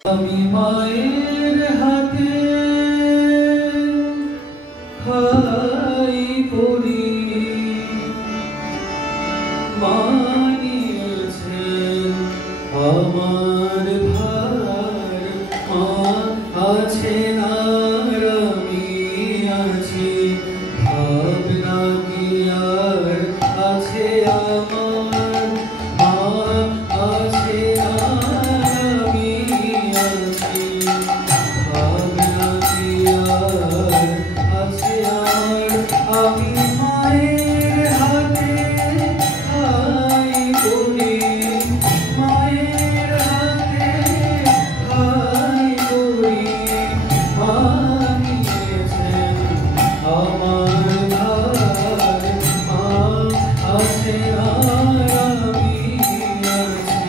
আমি মায়ের হাতে খাই পড়ি মানিয়েছেন আমার ভার মা আছেন আর আমি আছি ভাবনা কি আর আছে আমার মা আছে আর আমি আছি ভাবনা কি আর আছে আর আমি মায়ের হাতে খাই পড়ি মায়ের হাতে খাই পড়ি মানিয়েছেন আমার ভার মা আছে আর আমি আছি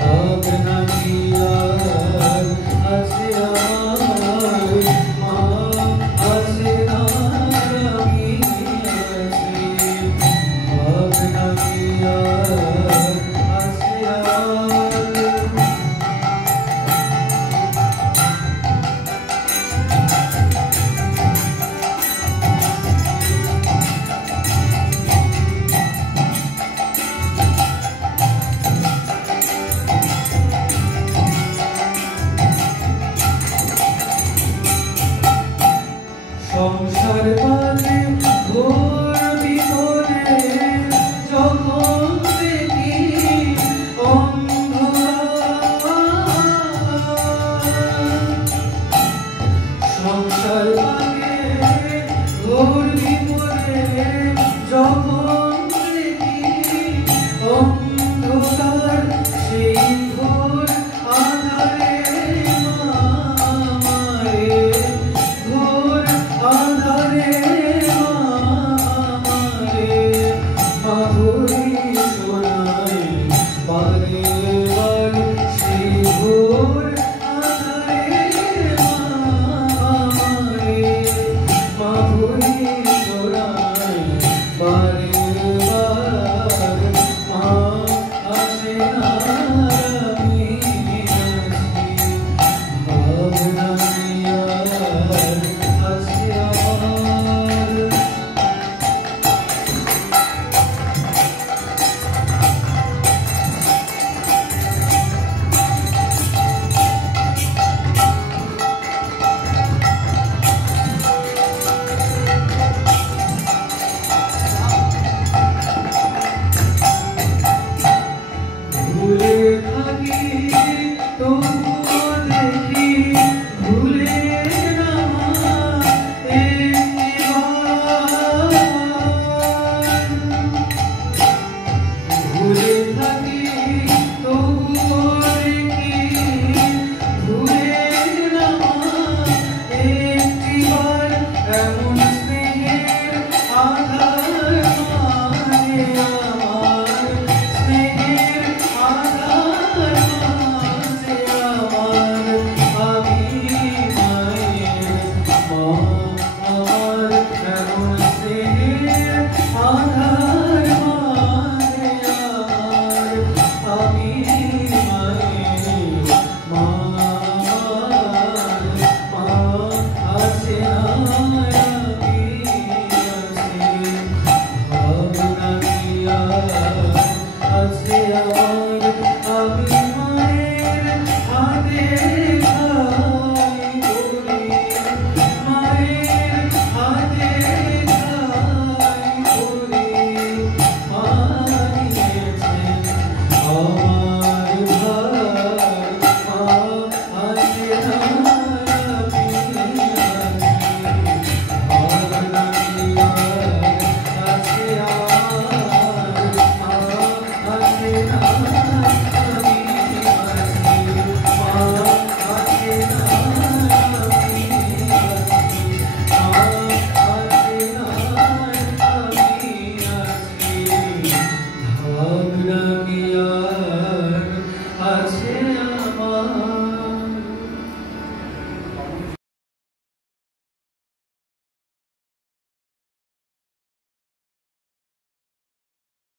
ভাবনা কি আর আছে আমার মা আছে আর আমি আছি ভাবনা কি আর আছে আর সংসার বাজে ঘোর ভিতরে যখন দেখি অন্ধকার সংসার বাজে ঘোর ভিতরে যখন দেখি অন্ধকার সেই ঘোর আঁধারে ঘোর আঁধারে মাধুরী শোনায় বারে বারে সেই ঘোর আঁধারে মাধুরী শোনায় বারে